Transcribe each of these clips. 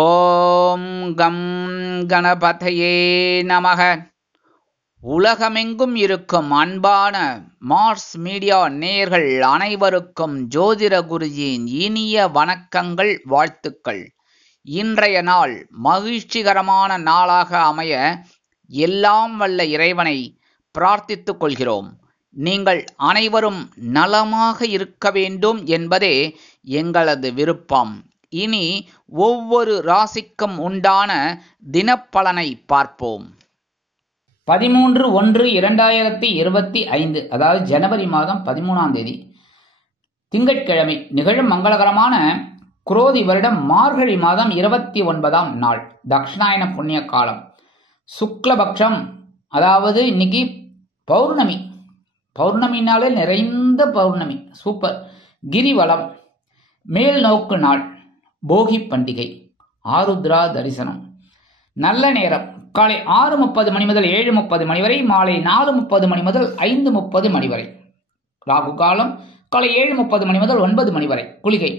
ஓம் come கணபதையே நமக. உலகமெங்கும் இருக்கும் அன்பான மார்ஸ் மீடியா நேயர்கள் அனைவருக்கும் ஜோதிட குருஜியின் இனிய வணக்கங்கள், வாழ்த்துக்கள். இன்றைய நாள் மகிழ்ச்சிகரமான நாளாக அமைய எல்லாம் வல்ல இறைவனை பிரார்த்தித்துக் கொள்கிறோம். நீங்கள் அனைவரும் நலமாக இருக்க வேண்டும் என்பதே எங்களது விருப்பம். இனி ஒவ்வொரு ராசிக்கும் உண்டான தினப்பலனை பார்ப்போம். 13/1/2025 அதாவது ஜனவரி மாதம் 13ஆம் தேதி திங்கட்கிழமை நிகழும் மங்களகரமான குரோதி வருடம் மார்கழி மாதம் 29ஆம் நாள், தக்ஷணாயன புண்ணிய காலம், சுக்லபக்ஷம். அதாவது இன்னைக்கு பௌர்ணமி. பௌர்ணமினாலே நிறைந்த பௌர்ணமி, சூப்பர். கிரிவலம், மேல் நோக்கு நாள், போகி பண்டிகை, ஆருத்ரா தரிசனம். நல்ல நேரம் காலை 6:30 மணி முதல் 7:30 மணி வரை, மாலை 4:30 மணி முதல் 5:30 மணி வரை. ராகு காலம் காலை 7:30 மணி முதல் 9 மணி வரை. குளிகை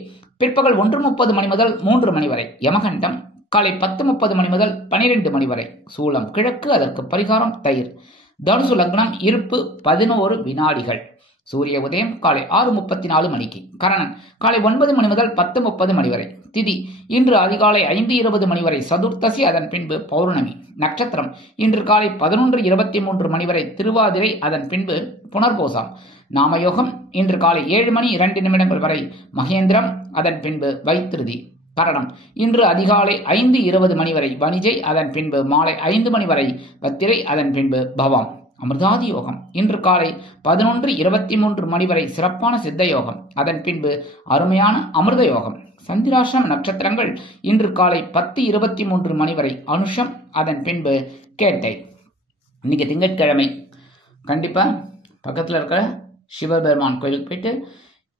பிற்பகல் 1:30 மணி முதல் 3 மணி வரை. யமகண்டம் காலை 10:30 மணி முதல் 12 மணி வரை. சூலம் கிழக்கு, அதற்கு பரிகாரம் தயிர். தனுசு லக்னம், இருப்பு 11 வினாடிகள். சூரிய உதயம் காலை 6:34 மணிக்கு. கரணன் காலை 9 மணி முதல் 10:30 மணி வரை. திதி இன்று அதிகாலை 5:20 மணி வரை சதுர்த்தசி, அதன் பின்பு பௌர்ணமி. நட்சத்திரம் இன்று காலை 11:23 மணி வரை திருவாதிரை, அதன் பின்பு புனர்பூசம். நாமயோகம் இன்று காலை 7:02 வரை மகேந்திரம், அதன் பின்பு வைத்திருதி. கரணம் இன்று அதிகாலை 5:20 மணி வரை வணிஜை, அதன் பின்பு மாலை 5 மணி வரை பத்திரை, அதன் பின்பு பவம். அமிர்தாதி யோகம் இன்று காலை 11:23 மணி வரை சிறப்பான சித்த யோகம், அதன் பின்பு அருமையான அமிர்த யோகம். சந்திராஷ்டிரம நட்சத்திரங்கள் இன்று காலை 10:23 மணி வரை அனுஷம், அதன் பின்பு கேட்டை. இன்னைக்கு திங்கட்கிழமை. கண்டிப்பா பக்கத்தில் இருக்கிற சிவபெருமான் கோயிலுக்கு போயிட்டு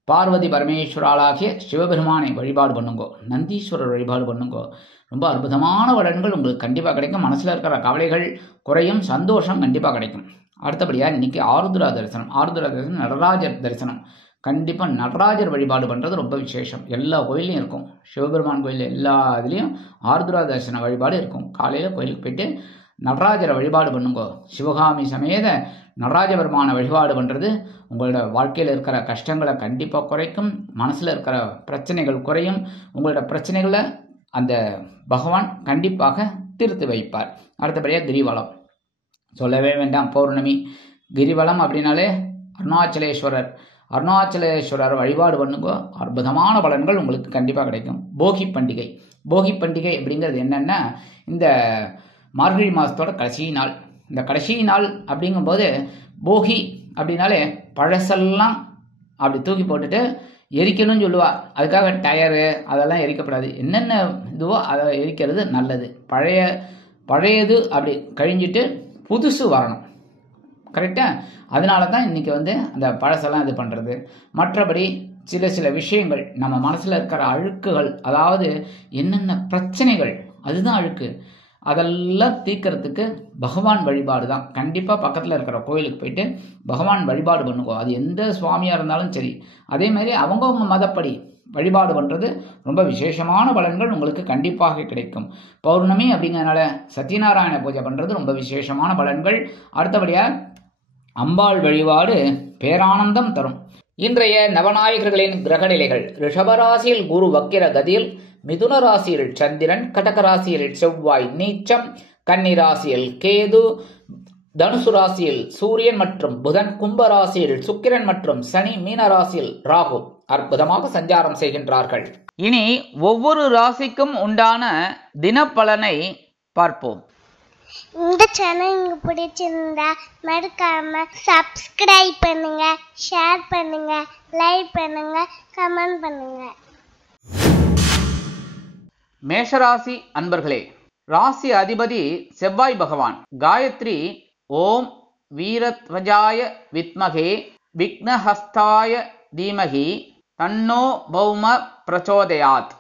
பார்வதி பரமேஸ்வராளாகிய சிவபெருமானை வழிபாடு பண்ணுங்கோ, நந்தீஸ்வரர் வழிபாடு பண்ணுங்கோ. ரொம்ப அற்புதமான பலன்கள் உங்களுக்கு கண்டிப்பாக கிடைக்கும். மனசில் இருக்கிற கவலைகள் குறையும், சந்தோஷம் கண்டிப்பாக கிடைக்கும். அடுத்தபடியாக இன்னைக்கு ஆருத்ரா தரிசனம். ஆருத்ரா தரிசனம், நடராஜர் தரிசனம். கண்டிப்பாக நடராஜர் வழிபாடு பண்ணுறது ரொம்ப விசேஷம். எல்லா கோயிலையும் இருக்கும், சிவபெருமான் கோயில் எல்லா இதுலேயும் ஆருத்ரா தரிசன வழிபாடு இருக்கும். காலையில் கோயிலுக்கு போயிட்டு நடராஜரை வழிபாடு பண்ணுங்கோ. சிவகாமி சமேத நடராஜ பெருமான வழிபாடு பண்ணுறது உங்களோட வாழ்க்கையில் இருக்கிற கஷ்டங்களை கண்டிப்பாக குறைக்கும். மனசில் இருக்கிற பிரச்சனைகள் குறையும். உங்களோட பிரச்சனைகளை அந்த பகவான் கண்டிப்பாக தீர்த்து வைப்பார். அடுத்தபடியாக கிரிவலம் சொல்லவே வேண்டாம். பௌர்ணமி கிரிவலம் அப்படின்னாலே அருணாச்சலேஸ்வரர். அருணாச்சலேஸ்வரர் வழிபாடு பண்ணுங்கோ, அற்புதமான பலன்கள் உங்களுக்கு கண்டிப்பாக கிடைக்கும். போகி பண்டிகை. போகி பண்டிகை அப்படிங்கிறது என்னென்னா, இந்த மார்கழி மாதத்தோட கடைசி நாள். இந்த கடைசி நாள் அப்படிங்கும்போது போகி அப்படின்னாலே பழசெல்லாம் அப்படி தூக்கி போட்டுட்டு எரிக்கணும்னு சொல்லுவா. அதுக்காக டயரு அதெல்லாம் எரிக்கப்படாது. என்னென்ன இதுவோ அதை எரிக்கிறது நல்லது. பழையது அப்படி கழிஞ்சிட்டு புதுசு வரணும். கரெக்டாக? அதனால தான் இன்றைக்கி அந்த பழசெல்லாம் இது பண்ணுறது. மற்றபடி சில விஷயங்கள் நம்ம மனசில் இருக்கிற அழுக்குகள், அதாவது என்னென்ன பிரச்சனைகள், அதுதான் அழுக்கு, அதெல்லாம் தீர்க்கறதுக்கு பகவான் வழிபாடு தான். கண்டிப்பாக பக்கத்தில் இருக்கிற கோயிலுக்கு போயிட்டு பகவான் வழிபாடு பண்ணுவோம். அது எந்த சுவாமியாக இருந்தாலும் சரி. அதே மாதிரி அவங்க மதப்படி வழிபாடு பண்ணுறது ரொம்ப விசேஷமான பலன்கள் உங்களுக்கு கண்டிப்பாக கிடைக்கும். பௌர்ணமி அப்படிங்கிறதுனால சத்யநாராயண பூஜை பண்ணுறது ரொம்ப விசேஷமான பலன்கள். அடுத்தபடியாக அம்பாள் வழிபாடு பேரானந்தம் தரும். இன்றைய நவநாயகர்களின் கிரகநிலைகள். ரிஷபராசியில் குரு வக்கிர கதியில், மிதுன ராசியில் சந்திரன், கடக ராசியில் செவ்வாய் நீச்சம், கன்னி ராசியில் கேது, தனுசு ராசியில் சூரியன் மற்றும் புதன், கும்ப ராசியில் சுக்கிரன் மற்றும் சனி, மீன ராசியில் ராகு அற்புதமாக சஞ்சாரம் செய்கின்றார்கள். இனி ஒவ்வொரு ராசிக்கும் உண்டான தினப்பலனை பார்ப்போம். இந்த சேனல் உங்களுக்கு பிடிச்சிருந்தா மறக்காம சப்ஸ்கிரைப் பண்ணுங்க, ஷேர் பண்ணுங்க, லைக் பண்ணுங்க, கமெண்ட் பண்ணுங்க. மேஷராசி அன்பர்களே, ராசி அதிபதி செவ்வாய் பகவான். காயத்ரி ஓம் வீரத்வஜாய வித்மகே விக்னஹஸ்தாய தீமகி தன்னோ பௌம பிரச்சோதயாத்.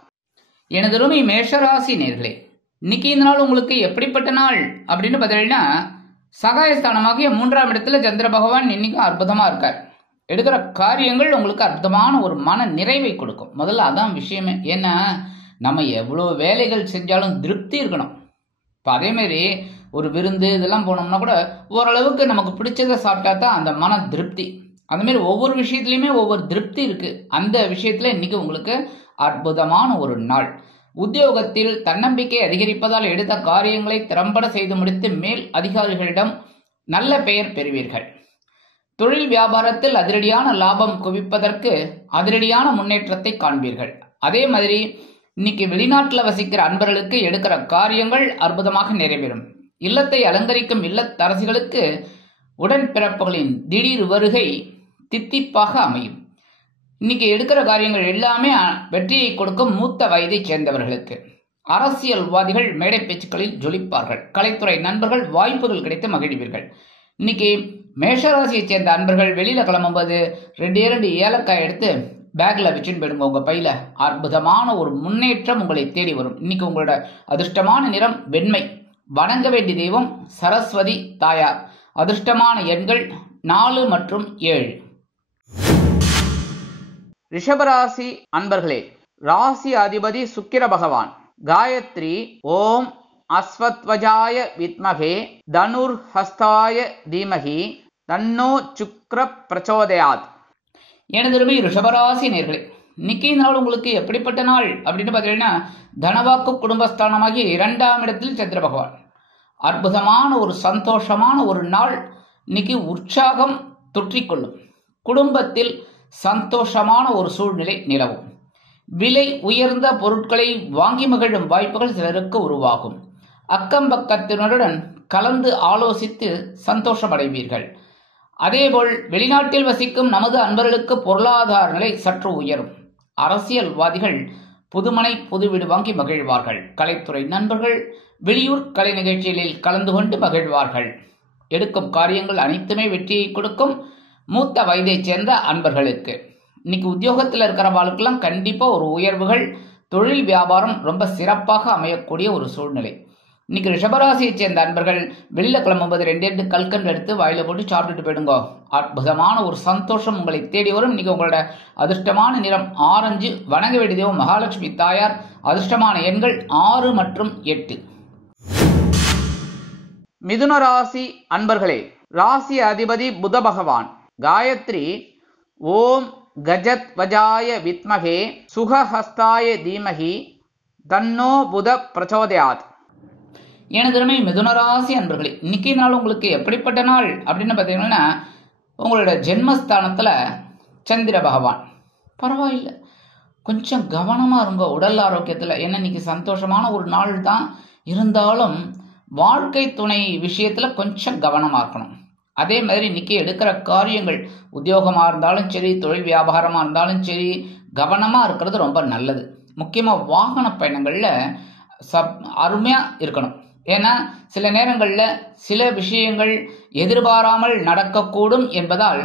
எனதருமை மேஷராசி நேர்களே, இன்னைக்கு இந்த நாள் உங்களுக்கு எப்படிப்பட்ட நாள் அப்படின்னு பார்த்தீங்கன்னா, சகாயஸ்தானமாகிய 3ஆம் இடத்துல சந்திர பகவான் இன்னைக்கும் அற்புதமா இருக்கார். எடுக்கிற காரியங்கள் உங்களுக்கு அற்புதமான ஒரு மன நிறைவை கொடுக்கும். முதல்ல அதான் விஷயமே. ஏன்னா நம்ம எவ்வளோ வேலைகள் செஞ்சாலும் திருப்தி இருக்கணும். இப்போ அதேமாரி ஒரு விருந்து இதெல்லாம் போனோம்னா கூட ஓரளவுக்கு நமக்கு பிடிச்சதை சாப்பிட்டா தான் அந்த மன திருப்தி. அந்தமாரி ஒவ்வொரு விஷயத்துலையுமே ஒவ்வொரு திருப்தி இருக்குது. அந்த விஷயத்தில் இன்றைக்கி உங்களுக்கு அற்புதமான ஒரு நாள். உத்தியோகத்தில் தன்னம்பிக்கை அதிகரிப்பதால் எடுத்த காரியங்களை திறம்பட செய்து முடித்து மேல் அதிகாரிகளிடம் நல்ல பெயர் பெறுவீர்கள். தொழில் வியாபாரத்தில் அதிரடியான லாபம் குவிப்பதற்கு அதிரடியான முன்னேற்றத்தை காண்பீர்கள். அதே மாதிரி இன்னைக்கு வெளிநாட்டில் வசிக்கிற அன்பர்களுக்கு எடுக்கிற காரியங்கள் அற்புதமாக நிறைவேறும். இல்லத்தை அலங்கரிக்கும் இல்லத்தரசிகளுக்கு உடன்பிறப்புகளின் திடீர் வருகை தித்திப்பாக அமையும். இன்னைக்கு எடுக்கிற காரியங்கள் எல்லாமே வெற்றியை கொடுக்கும் மூத்த வயதை சேர்ந்தவர்களுக்கு. அரசியல்வாதிகள் மேடை பேச்சுக்களில் ஜொலிப்பார்கள். கலைத்துறை நண்பர்கள் வாய்ப்புகள் கிடைத்து மகிழ்வீர்கள். இன்னைக்கு மேஷராசியை சேர்ந்த அன்பர்கள் வெளியில கிளம்பும்போது 2 ஏலக்காய் எடுத்து பேக்ல வச்சுன்னு போயிடுங்க. உங்க பையில அற்புதமான ஒரு முன்னேற்றம் உங்களை தேடி வரும். இன்னைக்கு உங்களோட அதிர்ஷ்டமான நிறம் வெண்மை. வணங்க வேண்டிய தெய்வம் சரஸ்வதி தாயார். அதிர்ஷ்டமான எண்கள் 4 மற்றும் 7. ரிஷபராசி அன்பர்களே, ராசி அதிபதி சுக்கிர பகவான். காயத்ரி ஓம் அஸ்வத்வஜாய வித்மகே தனுர் ஹஸ்தாய தீமகி தன்னோ சுக்ர பிரச்சோதயாத். எனதுமே ரிஷபராசி நேர்களே, இன்னைக்கு நாள் உங்களுக்கு எப்படிப்பட்ட நாள் அப்படின்னு பார்த்தீங்கன்னா, தனவாக்கு குடும்பஸ்தானமாகி 2ஆம் இடத்தில் சந்திர பகவான். அற்புதமான ஒரு சந்தோஷமான ஒரு நாள். இன்னைக்கு உற்சாகம் தொற்றிக்கொள்ளும். குடும்பத்தில் சந்தோஷமான ஒரு சூழ்நிலை நிலவும். விலை உயர்ந்த பொருட்களை வாங்கி மகிழும் வாய்ப்புகள் சிலருக்கு உருவாகும். அக்கம் பக்கத்தினருடன் கலந்து ஆலோசித்து சந்தோஷம் அடைவீர்கள். அதேபோல் வெளிநாட்டில் வசிக்கும் நமது அன்பர்களுக்கு பொருளாதார நிலை சற்று உயரும். அரசியல்வாதிகள் புதுமனை புது வீடு வாங்கி மகிழ்வார்கள். கலைத்துறை நண்பர்கள் வெளியூர் கலை நிகழ்ச்சிகளில் கலந்து கொண்டு மகிழ்வார்கள். எடுக்கும் காரியங்கள் அனைத்துமே வெற்றியை கொடுக்கும். மூத்த வயதை சேர்ந்த அன்பர்களுக்கு இன்னைக்கு உத்தியோகத்தில் இருக்கிறவர்களுக்கெல்லாம் கண்டிப்பாக ஒரு உயர்வுகள், தொழில் வியாபாரம் ரொம்ப சிறப்பாக அமையக்கூடிய ஒரு சூழ்நிலை. இன்னைக்கு ரிஷபராசியை சேர்ந்த அன்பர்கள் வெளியில கிளம்பும்போது 2 கல்கண்டு எடுத்து வாயில போட்டு சாப்பிட்டுட்டு போயிடுங்க. அற்புதமான ஒரு சந்தோஷம் உங்களை தேடி வரும். இன்னைக்கு உங்களோட அதிர்ஷ்டமான நிறம் ஆரஞ்சு. வணங்க வேண்டிய தெய்வம் மகாலட்சுமி தாயார். அதிர்ஷ்டமான எண்கள் 6 மற்றும் 8. மிதுன ராசி அன்பர்களே, ராசி அதிபதி புத பகவான். காயத்ரி ஓம் கஜத் வஜாய வித்மகே சுகஹஸ்தாய தீமகி தன்னோ புத பிரச்சோதயாத். எனதுமே மிதுனராசி அன்பர்களே, இன்னைக்கு நாள் உங்களுக்கு எப்படிப்பட்ட நாள் அப்படின்னு பார்த்தீங்கன்னா, உங்களோட ஜென்மஸ்தானத்தில் சந்திர பகவான். பரவாயில்லை, கொஞ்சம் கவனமாக இருங்க உடல் ஆரோக்கியத்தில். ஏன்னா இன்னைக்கு சந்தோஷமான ஒரு நாள் தான், இருந்தாலும் வாழ்க்கை துணை விஷயத்தில் கொஞ்சம் கவனமாக இருக்கணும். அதே மாதிரி இன்னைக்கு எடுக்கிற காரியங்கள் உத்தியோகமாக இருந்தாலும் சரி, தொழில் வியாபாரமாக இருந்தாலும் சரி, கவனமாக இருக்கிறது ரொம்ப நல்லது. முக்கியமாக வாகன பயணங்களில் அருமையாக இருக்கணும். ஏன்னா சில நேரங்களில் சில விஷயங்கள் எதிர்பாராமல் நடக்கக்கூடும் என்பதால்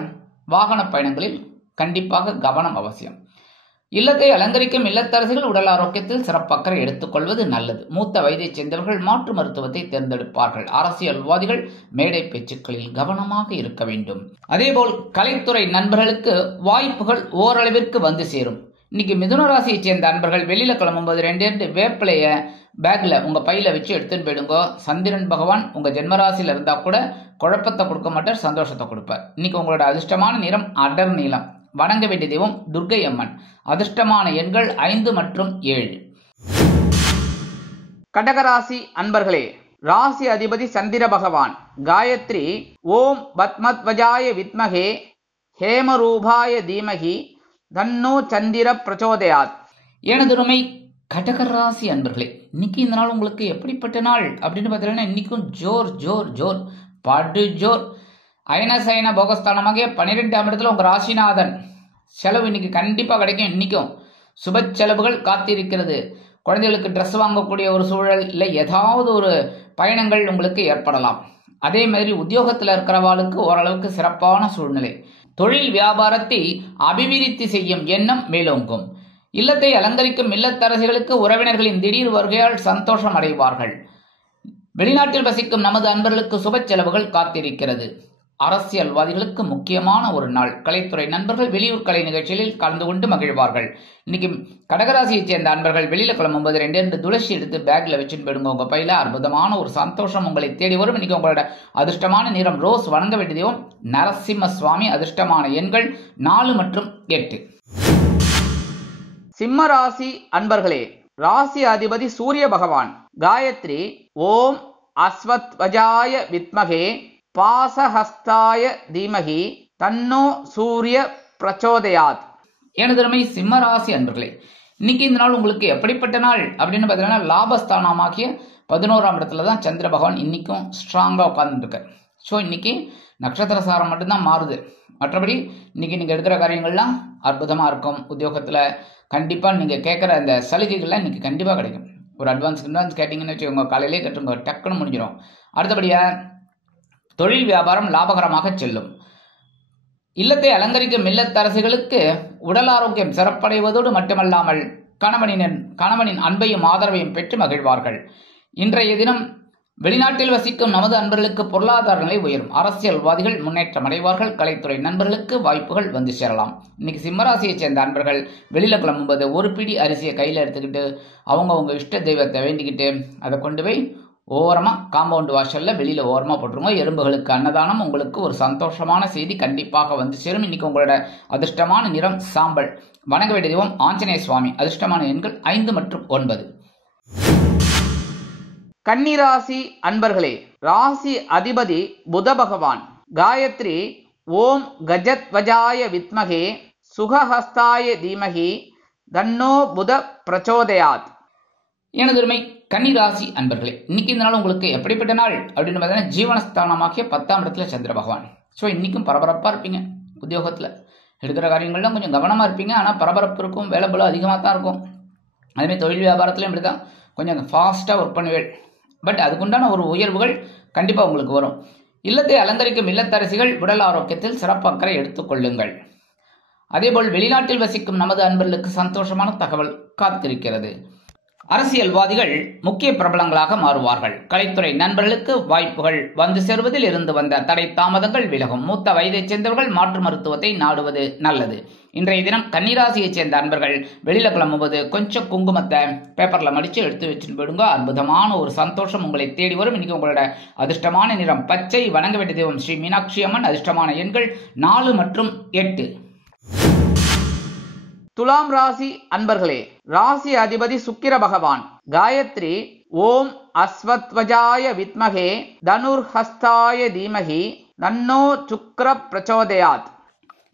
வாகன பயணங்களில் கண்டிப்பாக கவனம் அவசியம். இல்லத்தை அலங்கரிக்கும் இல்லத்தரசிகள் உடல் ஆரோக்கியத்தில் சிறப்பக்கறை எடுத்துக்கொள்வது நல்லது. மூத்த வயதை சேர்ந்தவர்கள் மாற்று மருத்துவத்தை தேர்ந்தெடுப்பார்கள். அரசியல்வாதிகள் மேடை பேச்சுக்களில் கவனமாக இருக்க வேண்டும். அதேபோல் கலைத்துறை நண்பர்களுக்கு வாய்ப்புகள் ஓரளவிற்கு வந்து சேரும். இன்னைக்கு மிதுன ராசியை சேர்ந்த அன்பர்கள் வெளியில கிளம்பும்போது 2 வேப்பிலைய பேக்ல உங்க பையில வச்சு எடுத்துன்னு போயிடுங்க. சந்திரன் பகவான் உங்க ஜென்மராசியில இருந்தா கூட குழப்பத்தை கொடுக்க மாட்டார், சந்தோஷத்தை கொடுப்பார். இன்னைக்கு உங்களோட அதிர்ஷ்டமான நிறம் அடர் நீலம். வணங்க வேண்டிய தெய்வம் துர்க்கை அம்மன். அதிர்ஷ்டமான எண்கள் 5 மற்றும் 7. கடகராசி அன்பர்களே, ராசி அதிபதி சந்திர பகவான். காயத்ரி ஓம் பத்மத்வஜாய வித்மகே ஹேமரூபாய தீமகி தன்னோ சந்திர பிரச்சோதயாத். எனதுமை கடகராசி அன்பர்களே, இன்னைக்கு இந்த நாள் உங்களுக்கு எப்படிப்பட்ட நாள் அப்படின்னு பார்த்தீங்கன்னா, இன்னைக்கும் ஜோர் ஜோர் ஜோர் படு ஜோர். அயனசயன போகஸ்தானமாக 12ஆம் இடத்துல உங்க ராசிநாதன். செலவு இன்னைக்கு கண்டிப்பாக கிடைக்கும். இன்னைக்கும் சுப செலவுகள் காத்திருக்கிறது. குழந்தைகளுக்கு ட்ரெஸ் வாங்கக்கூடிய ஒரு சூழல், இல்லை ஏதாவது ஒரு பயணங்கள் உங்களுக்கு ஏற்படலாம். அதே மாதிரி உத்தியோகத்தில் இருக்கிறவாளுக்கு ஓரளவுக்கு சிறப்பான சூழ்நிலை. தொழில் வியாபாரத்தை அபிவிருத்தி செய்யும் எண்ணம் மேலோங்கும். இல்லத்தை அலங்கரிக்கும் இல்லத்தரசிகளுக்கு உறவினர்களின் திடீர் வருகையால் சந்தோஷம் அடைவார்கள். வெளிநாட்டில் வசிக்கும் நமது அன்பர்களுக்கு சுப செலவுகள் காத்திருக்கிறது. அரசியல்வாதிகளுக்கு முக்கியமான ஒரு நாள். கலைத்துறை நண்பர்கள் வெளியூர் கலை நிகழ்ச்சிகளில் கலந்து கொண்டு மகிழ்வார்கள். இன்னைக்கு கடகராசியைச் சேர்ந்த அன்பர்கள் வெளியில கிளம்பும்போது 2 துளசி எடுத்து பேக்ல வச்சுட்டு போயிடுங்க. உங்க பையில அற்புதமான ஒரு சந்தோஷம் உங்களை தேடி வரும். இன்னைக்கு உங்களோட அதிர்ஷ்டமான நிறம் ரோஸ். வணங்க வேண்டியதும் நரசிம்ம சுவாமி. அதிர்ஷ்டமான எண்கள் 4 மற்றும் 8. சிம்ம ராசி அன்பர்களே, ராசி அதிபதி சூரிய பகவான். காயத்ரி ஓம் அஸ்வத்வஜாய வித்மகே பாசஹஸ்தாய தீமகி தன்னோ சூரிய பிரச்சோதயாத். எனதருமை சிம்ம ராசி அன்பர்களே, இன்னைக்கு இந்த நாள் உங்களுக்கு எப்படிப்பட்ட நாள் அப்படின்னு பார்த்தீங்கன்னா, லாபஸ்தானமாகிய 11ஆம் இடத்துல தான் சந்திர பகவான் இன்னைக்கும் ஸ்ட்ராங்கா உட்கார்ந்துருக்கார். ஸோ இன்னைக்கு நட்சத்திர சாரம் மட்டும்தான் மாறுது. மற்றபடி இன்னைக்கு நீங்க எடுக்கிற காரியங்கள்லாம் அற்புதமா இருக்கும். உத்தியோகத்துல கண்டிப்பா நீங்க கேட்குற அந்த சலுகைகள்லாம் இன்னைக்கு கண்டிப்பா கிடைக்கும். ஒரு அட்வான்ஸ் கேட்டீங்கன்னு வச்சுக்கோங்க, காலையிலே கட்டுங்க, டக்குன்னு முடிஞ்சிடும். அடுத்தபடியா தொழில் வியாபாரம் லாபகரமாக செல்லும். இல்லத்தை அலங்கரிக்கும் இல்லத்தரசிகளுக்கு உடல் ஆரோக்கியம் சிறப்படைவதோடு மட்டுமல்லாமல் கணவனின் அன்பையும் ஆதரவையும் பெற்று மகிழ்வார்கள். இன்றைய தினம் வெளிநாட்டில் வசிக்கும் நமது அன்பர்களுக்கு பொருளாதார நிலை உயரும். அரசியல்வாதிகள் முன்னேற்றம் அடைவார்கள். கலைத்துறை நண்பர்களுக்கு வாய்ப்புகள் வந்து சேரலாம். இன்னைக்கு சிம்மராசியைச் சேர்ந்த அன்பர்கள் வெளியில கிளம்பும்போது ஒரு பிடி அரிசியை கையில எடுத்துக்கிட்டு அவங்க இஷ்ட தெய்வத்தை வேண்டிக்கிட்டு அதை கொண்டு போய் ஓரமா காம்பவுண்ட் வாசல்ல வெளியில ஓரமா போட்டுருங்க. எறும்புகளுக்கு அன்னதானம். உங்களுக்கு ஒரு சந்தோஷமான செய்தி கண்டிப்பாக வந்து சேரும். இன்னைக்கு உங்களோட அதிர்ஷ்டமான நிறம் சாம்பல். வணங்க வேண்டிய தெய்வம் ஆஞ்சநேய சுவாமி. அதிர்ஷ்டமான எண்கள் 5 மற்றும் 9. கன்னிராசி அன்பர்களே, ராசி அதிபதி புத பகவான். காயத்ரி ஓம் கஜத்வஜாய வித்மகே சுகஹஸ்தாய தீமகி தன்னோ புத பிரச்சோதயாத். எனதுரிமை கன்னிராசி அன்பர்களே, இன்னைக்கு இந்த நாள் உங்களுக்கு எப்படிப்பட்ட நாள் அப்படின்னு பார்த்தீங்கன்னா, ஜீவனஸ்தானமாகிய 10ஆம் இடத்துல சந்திர பகவான். ஸோ இன்னைக்கும் பரபரப்பாக இருப்பீங்க. உத்தியோகத்தில் எடுக்கிற காரியங்கள்லாம் கொஞ்சம் கவனமாக இருப்பீங்க. ஆனால் பரபரப்பு இருக்கும், வேலை பலம் அதிகமாக தான் இருக்கும். அதேமாதிரி தொழில் வியாபாரத்துலையும் இப்படி தான் கொஞ்சம் ஃபாஸ்ட்டாக ஒர்க் பண்ணுவேன். பட் அதுக்குண்டான ஒரு உயர்வுகள் கண்டிப்பாக உங்களுக்கு வரும். இல்லத்தை அலங்கரிக்கும் இல்லத்தரசிகள் உடல் ஆரோக்கியத்தில் சிறப்பு அக்கறை எடுத்துக்கொள்ளுங்கள். அதேபோல் வெளிநாட்டில் வசிக்கும் நமது அன்பர்களுக்கு சந்தோஷமான தகவல் காத்திருக்கிறது. அரசியல்வாதிகள் முக்கிய பிரபலங்களாக மாறுவார்கள். கலைத்துறை நண்பர்களுக்கு வாய்ப்புகள் வந்து சேருவதில் இருந்து வந்த தடை தாமதங்கள் விலகும். மூத்த வயதைச் சேர்ந்தவர்கள் மாற்று மருத்துவத்தை நாடுவது நல்லது. இன்றைய தினம் கன்னிராசியைச் சேர்ந்த அன்பர்கள் வெளியில கிளம்பும்போது கொஞ்சம் குங்குமத்தை பேப்பர்ல மடிச்சு எடுத்து வச்சுட்டு போயிடுங்க. அற்புதமான ஒரு சந்தோஷம் உங்களை தேடி வரும். இன்னைக்கு உங்களோட அதிர்ஷ்டமான நிறம் பச்சை. வணங்க வேண்டிய தெய்வம் ஸ்ரீ மீனாட்சி அம்மன். அதிர்ஷ்டமான எண்கள் 4 மற்றும் 8. துலாம் ராசி அன்பர்களே, ராசி அதிபதி சுக்கிர பகவான். காயத்ரி ஓம் அஸ்வத்வஜாய வித்மகே தனுர்ஹஸ்தாய தீமகி தன்னோ சுக்கிர பிரச்சோதயாத்.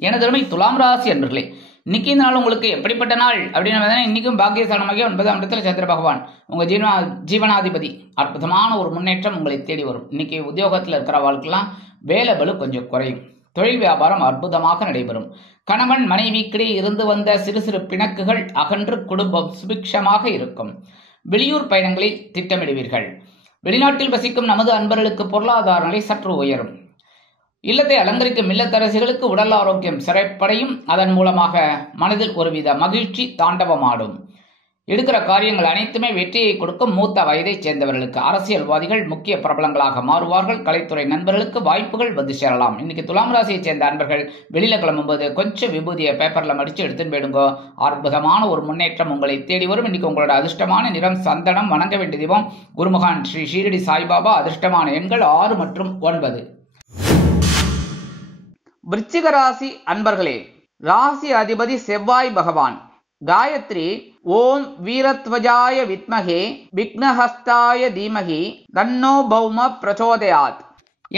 எனதருமை துலாம் ராசி அன்பர்களே, இன்னைக்கு இந்த நாள் உங்களுக்கு எப்படிப்பட்ட நாள் அப்படின்னு இன்னைக்கும் பாக்கியஸ்தானமாகிய 9ஆம் இடத்துல சந்திர பகவான் உங்க ஜீவனாதிபதி. அற்புதமான ஒரு முன்னேற்றம் உங்களை தேடி வரும். இன்னைக்கு உத்தியோகத்தில் இருக்கிற வாழ்க்கைலாம் வேலை பளு கொஞ்சம் குறையும். தொழில் வியாபாரம் அற்புதமாக நடைபெறும். கணவன் மனைவிக்கிடையே இருந்து வந்த சிறு சிறு பிணக்குகள் அகன்று குடும்பம் சுபிக்ஷமாக இருக்கும். வெளியூர் பயணங்களில் திட்டமிடுவீர்கள். வெளிநாட்டில் வசிக்கும் நமது அன்பர்களுக்கு பொருளாதார நிலை சற்று உயரும். இல்லத்தை அலங்கரிக்கும் இல்லத்தரசிகளுக்கு உடல் ஆரோக்கியம் சிறப்படையும். அதன் மூலமாக மனதில் ஒருவித மகிழ்ச்சி தாண்டவமாடும். எடுக்கிற காரியங்கள் அனைத்துமே வெற்றியை கொடுக்கும். மூத்த வயதைச் சேர்ந்தவர்களுக்கு அரசியல்வாதிகள் முக்கிய பிரபலங்களாக மாறுவார்கள். கலைத்துறை நண்பர்களுக்கு வாய்ப்புகள் வந்து சேரலாம். இன்னைக்கு துலாம் ராசியைச் சேர்ந்த அன்பர்கள் வெளியில கிளம்பும்போது கொஞ்சம் விபூதியை பேப்பர்ல மடிச்சு எடுத்துன்னு போயிடுங்க. அற்புதமான ஒரு முன்னேற்றம் உங்களை தேடி வரும். இன்னைக்கு உங்களோட அதிர்ஷ்டமான நிறம் சந்தனம். வணங்க வேண்டிய தெய்வம் குருமகான் ஸ்ரீ ஷீரடி சாய்பாபா. அதிர்ஷ்டமான எண்கள் 6 மற்றும் 9. விருச்சிக ராசி அன்பர்களே, ராசி அதிபதி செவ்வாய் பகவான். காயத்ரி ஓம் வீரத்வஜாய வித்மகே விக்னஹஸ்தாய தீமகி தன்னோ பௌம பிரச்சோதயாத்.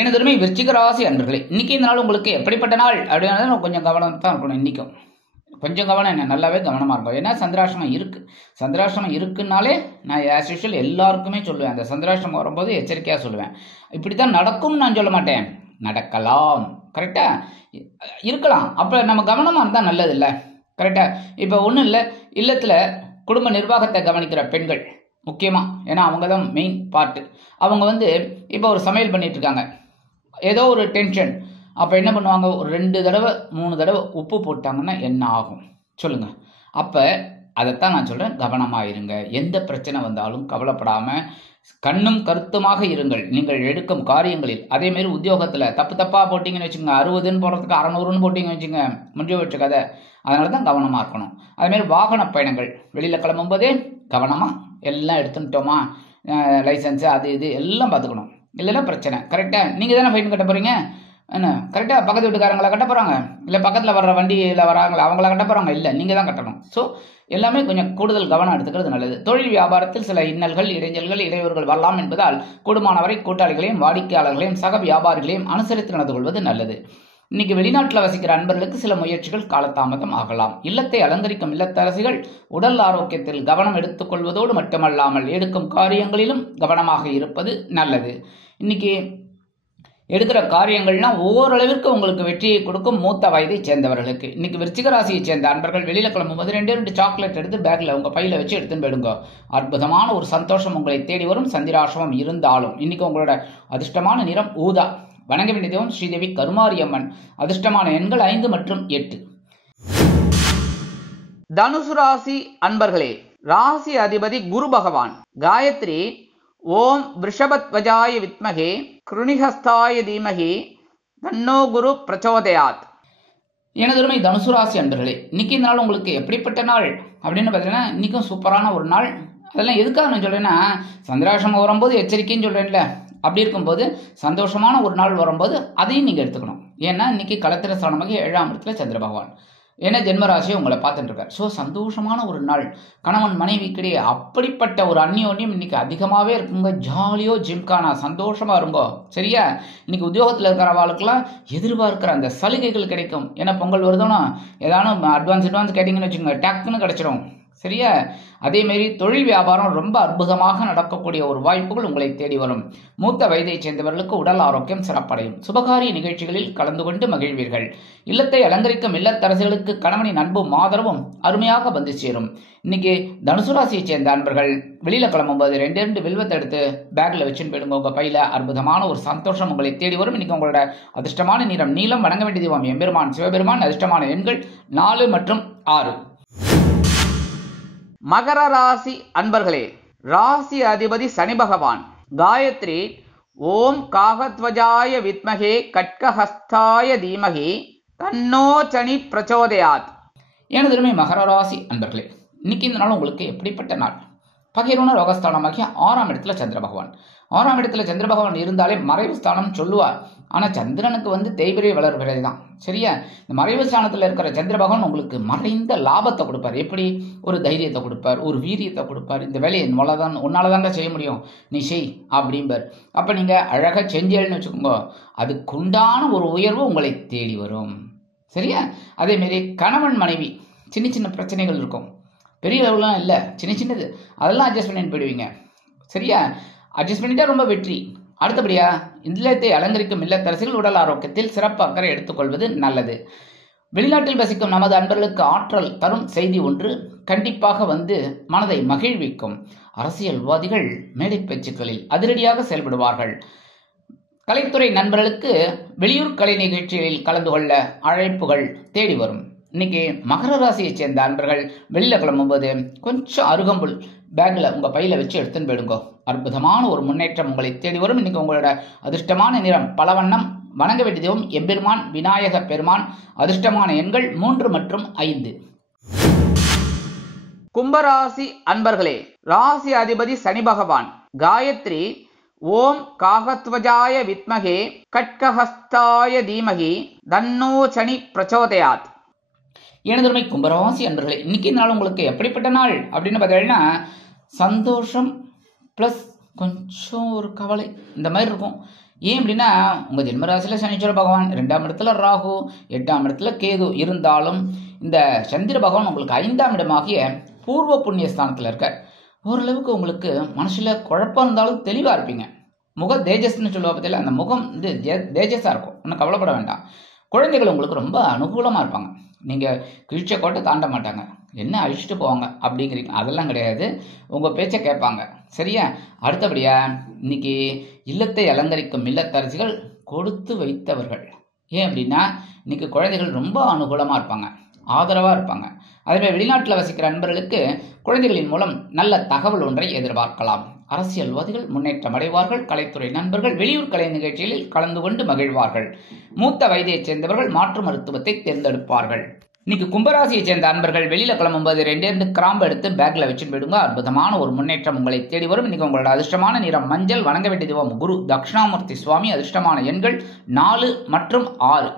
எனதுமே விருச்சிக ராசி அன்பர்களே, இன்னைக்கு இந்த நாள் உங்களுக்கு எப்படிப்பட்ட நாள் அப்படின்னா கொஞ்சம் கவனம் தான் இருக்கணும். இன்னைக்கும் கொஞ்சம் கவனம் என்ன, நல்லாவே கவனமா இருக்கும். ஏன்னா சந்திராஷ்டமம் இருக்கு. சந்திராஷ்டமம் இருக்குன்னாலே நான் ஆஸ் யூஷுவல் எல்லாருக்குமே சொல்லுவேன். அந்த சந்திராஷ்டமம் வரும்போது எச்சரிக்கையா சொல்லுவேன். இப்படித்தான் நடக்கும் நான் சொல்ல மாட்டேன், நடக்கலாம். கரெக்டா இருக்கலாம். அப்ப நம்ம கவனமா இருந்தா நல்லது இல்லை. கரெக்டா? இப்போ ஒன்றும் இல்லை, இல்லத்தில் குடும்ப நிர்வாகத்தை கவனிக்கிற பெண்கள் முக்கியமாக, ஏன்னா அவங்க தான் மெயின் பார்ட்டு. அவங்க இப்போ ஒரு சமையல் பண்ணிட்டு இருக்காங்க, ஏதோ ஒரு டென்ஷன். அப்போ என்ன பண்ணுவாங்க, ஒரு 2 தடவை 3 தடவை உப்பு போட்டாங்கன்னா என்ன ஆகும் சொல்லுங்க. அப்போ அதைத்தான் நான் சொல்கிறேன், கவனமாக இருங்க. எந்த பிரச்சனை வந்தாலும் கவலைப்படாமல் கண்ணும் கருத்துமாக இருங்கள் நீங்கள் எடுக்கும் காரியங்களில். அதேமாரி உத்தியோகத்தில் தப்பாக போட்டிங்கன்னு வச்சுக்கோங்க, 60ன்னு போடுறதுக்கு 600ன்னு போட்டிங்கன்னு வச்சுங்க, முடிஞ்சு வச்சு கதை. அதனால தான் கவனமாக இருக்கணும். அதேமாரி வாகன பயணங்கள், வெளியில் கிளம்பும்போதே கவனமாக எல்லாம் எடுத்துட்டோமா, லைசன்ஸு அது இது எல்லாம் பார்த்துக்கணும். இல்லைன்னா பிரச்சனை. கரெக்டாக நீங்கள் தானே ஃபைன் கட்ட போகிறீங்க, என்ன கரெக்டாக பக்கத்து வீட்டுக்காரங்களை கட்ட போகிறாங்க, இல்லை பக்கத்தில் வர்ற வண்டியில் வராங்களா அவங்கள கட்ட போகிறாங்க, இல்லை நீங்கள் தான் கட்டணும். ஸோ எல்லாமே கொஞ்சம் கூடுதல் கவனம் எடுத்துக்கிறது நல்லது. தொழில் வியாபாரத்தில் சில இன்னல்கள், இடைஞ்சல்கள், இடையூறுகள் வரலாம் என்பதால் கூடுமானவரை கூட்டாளிகளையும் வாடிக்கையாளர்களையும் சக வியாபாரிகளையும் அனுசரித்து நடந்து கொள்வது நல்லது. இன்னைக்கு வெளிநாட்டில் வசிக்கிற அன்பர்களுக்கு சில முயற்சிகள் காலதாமதம் ஆகலாம். இல்லத்தை அலங்கரிக்கும் இல்லத்தரசிகள் உடல் ஆரோக்கியத்தில் கவனம் எடுத்துக்கொள்வதோடு மட்டுமல்லாமல் எடுக்கும் காரியங்களிலும் கவனமாக இருப்பது நல்லது. இன்னைக்கு எடுக்கிற காரியங்கள்லாம் ஓரளவிற்கு உங்களுக்கு வெற்றியை கொடுக்கும். மூத்த வயதை சேர்ந்தவர்களுக்கு இன்னைக்கு விருச்சிக ராசியை சேர்ந்த அன்பர்கள் வெளியில கிளம்பும்போது 2 சாக்லேட் எடுத்து பேக்ல உங்க பையில வச்சு எடுத்துன்னு போயிடுங்க. அற்புதமான ஒரு சந்தோஷம் உங்களை தேடி வரும். சந்திராசிரமம் இருந்தாலும் இன்னைக்கு உங்களோட அதிர்ஷ்டமான நிறம் ஊதா. வணங்க வேண்டிய தெய்வம் ஸ்ரீதேவி கருமாரியம்மன். அதிர்ஷ்டமான எண்கள் 5 மற்றும் 8. தனுசு ராசி அன்பர்களே, ராசி அதிபதி குரு பகவான். காயத்ரி ஓம் விருஷபத்வஜாய வித்மகே கிருணிஹஸ்தாய தீமகி தன்னோ குரு பிரச்சோதயாத். எனதுமை தனுசு ராசி அன்பர்களே, இன்னைக்கு நாள் உங்களுக்கு எப்படிப்பட்ட நாள் அப்படின்னு பார்த்தீங்கன்னா, இன்னைக்கும் சூப்பரான ஒரு நாள். அதெல்லாம் எதுக்காக நான் சொல்றேன்னா, சந்திராசிரமம் வரும்போது எச்சரிக்கைன்னு சொல்றேன்ல, அப்படி இருக்கும்போது சந்தோஷமான ஒரு நாள் வரும்போது அதையும் நீங்கள் எடுத்துக்கணும். ஏன்னா இன்னைக்கு களத்திர ஸ்தானமாக 7ஆம் இடத்துல சந்திர பகவான், ஏன்னா ஜென்மராசியை உங்களை பார்த்துட்டு இருக்கார். ஸோ சந்தோஷமான ஒரு நாள். கணவன் மனைவிக்கிடையே அப்படிப்பட்ட ஒரு அந்யோன்யம் இன்னைக்கு அதிகமாகவே இருக்குங்க. ஜாலியோ ஜிம்கானா சந்தோஷமாக இருங்கோ. சரியா? இன்னைக்கு உத்தியோகத்தில் இருக்கிறவாளுக்கெல்லாம் எதிர்பார்க்கிற அந்த சலுகைகள் கிடைக்கும். ஏன்னா பொங்கல் வருதோன்னா ஏதானும் அட்வான்ஸ் கேட்டிங்கன்னு வச்சுக்கோங்க, டக்குன்னு கிடைச்சிடும். சரியா? அதேமாரி தொழில் வியாபாரம் ரொம்ப அற்புதமாக நடக்கக்கூடிய ஒரு வாய்ப்புகள் உங்களை தேடி வரும். மூத்த வயதை சேர்ந்தவர்களுக்கு உடல் ஆரோக்கியம் சிறப்படையும். சுபகாரிய நிகழ்ச்சிகளில் கலந்து கொண்டு மகிழ்வீர்கள். இல்லத்தை அலங்கரிக்கும் இல்லத்தரசிகளுக்கு கணவனின் அன்பும் ஆதரவும் அருமையாக வந்து சேரும். இன்னைக்கு தனுசு ராசியை சேர்ந்த அன்பர்கள் வெளியில கிளம்பும்போது 2 வில்வத்தை எடுத்து பேக்ல வச்சுன்னு போயிடுங்க உங்க பையில. அற்புதமான ஒரு சந்தோஷம் உங்களை தேடி வரும். இன்னைக்கு உங்களோட அதிர்ஷ்டமான நிறம் நீலம். வணங்க வேண்டிய தெய்வம் எம்பெருமான் சிவபெருமான். அதிர்ஷ்டமான எண்கள் 4 மற்றும் 6. மகர ராசி அன்பர்களே, ராசி அதிபதி சனி பகவான். காயத்ரி ஓம் காகத்வஜாய வித்மகே கட்கஹஸ்தாய தீமகி தன்னோ சனி பிரச்சோதயாத். எனதுமே மகர ராசி அன்பர்களே, இன்னைக்கு இந்த நாள் உங்களுக்கு எப்படிப்பட்ட நாள்? பகிர்வுன ரோகஸ்தானமாகிய 6ஆம் இடத்துல சந்திர பகவான். 6ஆம் இடத்துல சந்திர பகவான் இருந்தாலே மறைவு ஸ்தானம் சொல்லுவார். ஆனால் சந்திரனுக்கு தேய்பிரை வளர்பிறை தான். சரியா? இந்த மறைவு ஸ்தானத்தில் இருக்கிற சந்திர பகவான் உங்களுக்கு மறைந்த லாபத்தை கொடுப்பார். எப்படி? ஒரு தைரியத்தை கொடுப்பார், ஒரு வீரியத்தை கொடுப்பார். இந்த வேலையை உன்னால தாங்க செய்ய முடியும், நீ செய் அப்படிம்பார். அப்போ நீங்கள் அழகாக செஞ்சேன்னு வச்சுக்கோங்க, அதுக்குண்டான ஒரு உயர்வு உங்களை தேடி வரும். சரியா? அதேமாரி கணவன் மனைவி சின்ன சின்ன பிரச்சனைகள் இருக்கும். பெரிய அளவுலாம் இல்லை, சின்னது, அதெல்லாம் அட்ஜஸ்ட் பண்ணிட்டு போயிடுவீங்க. சரியா? அட்ஜஸ்ட் பண்ணிட்டா ரொம்ப வெற்றி. அடுத்தபடியா இல்லத்தை அலங்கரிக்கும் இல்லத்தரசிகள் உடல் ஆரோக்கியத்தில் சிறப்பு அக்கறை எடுத்துக்கொள்வது நல்லது. வெளிநாட்டில் வசிக்கும் நமது அன்பர்களுக்கு ஆற்றல் தரும் செய்தி ஒன்று கண்டிப்பாக மனதை மகிழ்விக்கும். அரசியல்வாதிகள் மேடை பேச்சுக்களில் அதிரடியாக செயல்படுவார்கள். கலைத்துறை நண்பர்களுக்கு வெளியூர் கலை நிகழ்ச்சிகளில் கலந்து கொள்ள அழைப்புகள் தேடி வரும். இன்னைக்கு மகர ராசியை சேர்ந்த அன்பர்கள் வெளியில கிளம்பும்போது கொஞ்சம் அருகம்புல் பேக்ல உங்க பையில வச்சு எடுத்துன்னு போயிடுங்க. அற்புதமான ஒரு முன்னேற்றம் உங்களை தேடி வரும். இன்னைக்கு உங்களோட அதிர்ஷ்டமான நிறம் பலவண்ணம். வணங்க வேண்டிய தெய்வம் எம்பெருமான் விநாயக பெருமான். அதிர்ஷ்டமான எண்கள் 3 மற்றும் 5. கும்பராசி அன்பர்களே, ராசி அதிபதி சனி பகவான். காயத்ரி ஓம் காகத்வஜாய வித்மகே கட்கஹஸ்தாய தீமகி தன்னோ சனி பிரச்சோதயாத். எனதுமை கும்பராசி அன்பர்களே, இன்னைக்கு நாள் உங்களுக்கு எப்படிப்பட்ட நாள் அப்படின்னு பார்த்தீங்கன்னா, சந்தோஷம் ப்ளஸ் கொஞ்சம் ஒரு கவலை இந்த மாதிரி இருக்கும். ஏன் அப்படின்னா, உங்கள் ஜென்மராசியில் சனீஸ்வர பகவான், 2ஆம் இடத்துல ராகு, 8ஆம் இடத்துல கேது இருந்தாலும் இந்த சந்திர பகவான் உங்களுக்கு 5ஆம் இடமாகிய பூர்வ புண்ணிய ஸ்தானத்தில் இருக்கார். ஓரளவுக்கு உங்களுக்கு மனசில் குழப்பம் இருந்தாலும் தெளிவாக இருப்பீங்க. முக தேஜஸ்ன்னு சொல்லுவா பற்றியில் அந்த முகம் தேஜஸாக இருக்கும். ஒன்றும் கவலைப்பட வேண்டாம். குழந்தைகள் உங்களுக்கு ரொம்ப அனுகூலமாக இருப்பாங்க. நீங்கள் கிழிச்ச கோட்டை தாண்ட மாட்டாங்க. என்ன அழிச்சிட்டு போவாங்க அப்படிங்கிறீங்க, அதெல்லாம் கிடையாது. உங்கள் பேச்சை கேட்பாங்க. சரியா? அடுத்தபடியா இன்னைக்கு இல்லத்தை அலங்கரிக்கும் இல்லத்தரசிகள் கொடுத்து வைத்தவர்கள். ஏன் அப்படின்னா, இன்னைக்கு குழந்தைகள் ரொம்ப அனுகூலமாக இருப்பாங்க, ஆதரவாக இருப்பாங்க. அதேமாதிரி வெளிநாட்டில் வசிக்கிற நண்பர்களுக்கு குழந்தைகளின் மூலம் நல்ல தகவல் ஒன்றை எதிர்பார்க்கலாம். அரசியல்வாதிகள் முன்னேற்றம் அடைவார்கள். கலைத்துறை நண்பர்கள் வெளியூர் கலை நிகழ்ச்சிகளில் கலந்து கொண்டு மகிழ்வார்கள். மூத்த வயதைச் சேர்ந்தவர்கள் மாற்று மருத்துவத்தை தேர்ந்தெடுப்பார்கள். இன்னைக்கு கும்பராசியை சேர்ந்த அன்பர்கள் வெளியில கிளம்பும்போது 2 கிராம்பு எடுத்து பேக்ல வச்சுட்டு போயிடுங்க. அற்புதமான ஒரு முன்னேற்றம் உங்களை தேடி வரும். இன்னைக்கு உங்களோட அதிர்ஷ்டமான நிறம் மஞ்சள். வணங்க வேண்டிய தெய்வம் குரு தட்சிணாமூர்த்தி சுவாமி. அதிர்ஷ்டமான எண்கள் 4 மற்றும் 6.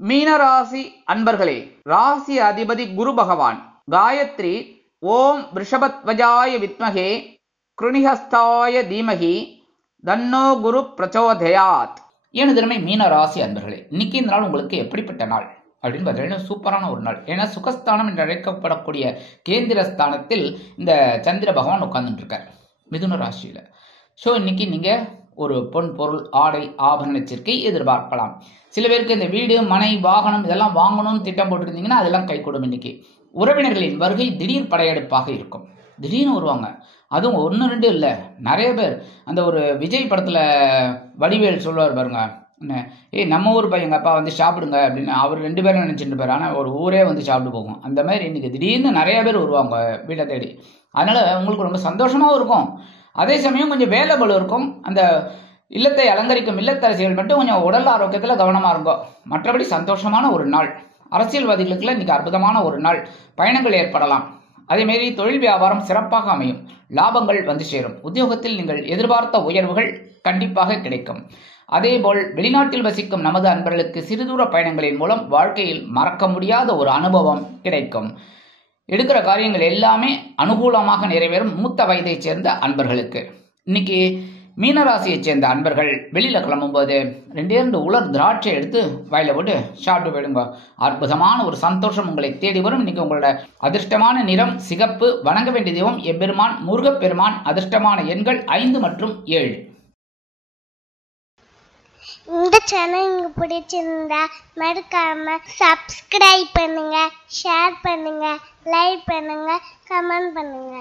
மீனராசி அன்பர்களே, ராசி அதிபதி குரு பகவான். காயத்ரி ஓம் ரிஷபத்வஜாய வித்மகே கிருணிஹஸ்தாய தீமகி தன்னோ குரு பிரச்சோதயாத். எனது திறமை மீன ராசி அன்பர்களே, இன்னைக்கு இந்த நாள் உங்களுக்கு எப்படிப்பட்ட நாள் அப்படின்னு பார்த்தீங்கன்னா சூப்பரான ஒரு நாள். ஏன்னா சுகஸ்தானம் என்று அழைக்கப்படக்கூடிய கேந்திர ஸ்தானத்தில் இந்த சந்திர பகவான் உட்கார்ந்துட்டு இருக்கார் மிதுன ராசியில. ஸோ இன்னைக்கு நீங்க ஒரு பொன் பொருள் ஆடை ஆபரண சேர்க்கை எதிர்பார்க்கலாம். சில பேருக்கு இந்த வீடு மனை வாகனம் இதெல்லாம் வாங்கணும்னு திட்டம் போட்டுருந்தீங்கன்னா அதெல்லாம் கைகூடும். இன்னைக்கு உறவினர்களின் வருகை திடீர் படையெடுப்பாக இருக்கும். திடீர்னு வருவாங்க. அதுவும் 1 2 இல்லை, நிறைய பேர். அந்த ஒரு விஜய் படத்தில் வடிவேல் சொல்லுவார் பாருங்க, நம்ம ஊர் பையங்க அப்பா வந்து சாப்பிடுங்க அப்படின்னு அவர் 2 பேரும் நினச்சிட்டு போயிரு. ஆனால் ஒரு ஊரே வந்து சாப்பிட்டு போகும். அந்த மாதிரி இன்னைக்கு திடீர்னு நிறைய பேர் வருவாங்க வீட்டை தேடி. அதனால உங்களுக்கு ரொம்ப சந்தோஷமாகவும் இருக்கும். அதே சமயம் கொஞ்சம் வேலை பளு இருக்கும். அந்த இல்லத்தை அலங்கரிக்கும் இல்லத்தரசிகள் மட்டும் கொஞ்சம் உடல் ஆரோக்கியத்தில் கவனமாக இருக்கும். மற்றபடி சந்தோஷமான ஒரு நாள். அரசியல்வாதிகளுக்குள்ள இன்னைக்கு அற்புதமான ஒரு நாள். பயணங்கள் ஏற்படலாம். அதேமாரி தொழில் வியாபாரம் சிறப்பாக அமையும். லாபங்கள் வந்து சேரும். உத்தியோகத்தில் நீங்கள் எதிர்பார்த்த உயர்வுகள் கண்டிப்பாக கிடைக்கும். அதேபோல் வெளிநாட்டில் வசிக்கும் நமது அன்பர்களுக்கு சிறுதூர பயணங்களின் மூலம் வாழ்க்கையில் மறக்க முடியாத ஒரு அனுபவம் கிடைக்கும். எடுக்கிற காரியங்கள் எல்லாமே அனுகூலமாக நிறைவேறும். மூத்த வயதைச் சேர்ந்த அன்பர்களுக்கு இன்னைக்கு மீனராசியைச் சேர்ந்த அன்பர்கள் வெளியில கிளம்பும்போது 2 உலர் திராட்சை எடுத்து வாயில போட்டு சாப்பிட்டு போயிடுங்க. அற்புதமான ஒரு சந்தோஷம் உங்களை தேடி வரும். இன்னைக்கு உங்களோட அதிர்ஷ்டமான நிறம் சிகப்பு. வணங்க வேண்டிய தெய்வம் எம்பெருமான் முருகப்பெருமான். அதிர்ஷ்டமான எண்கள் 5 மற்றும் 7. இந்த சேனல் உங்களுக்கு பிடிச்சிருந்தா மறக்காம சப்ஸ்கிரைப் பண்ணுங்க, ஷேர் பண்ணுங்க, லைக் பண்ணுங்க, கமெண்ட் பண்ணுங்க.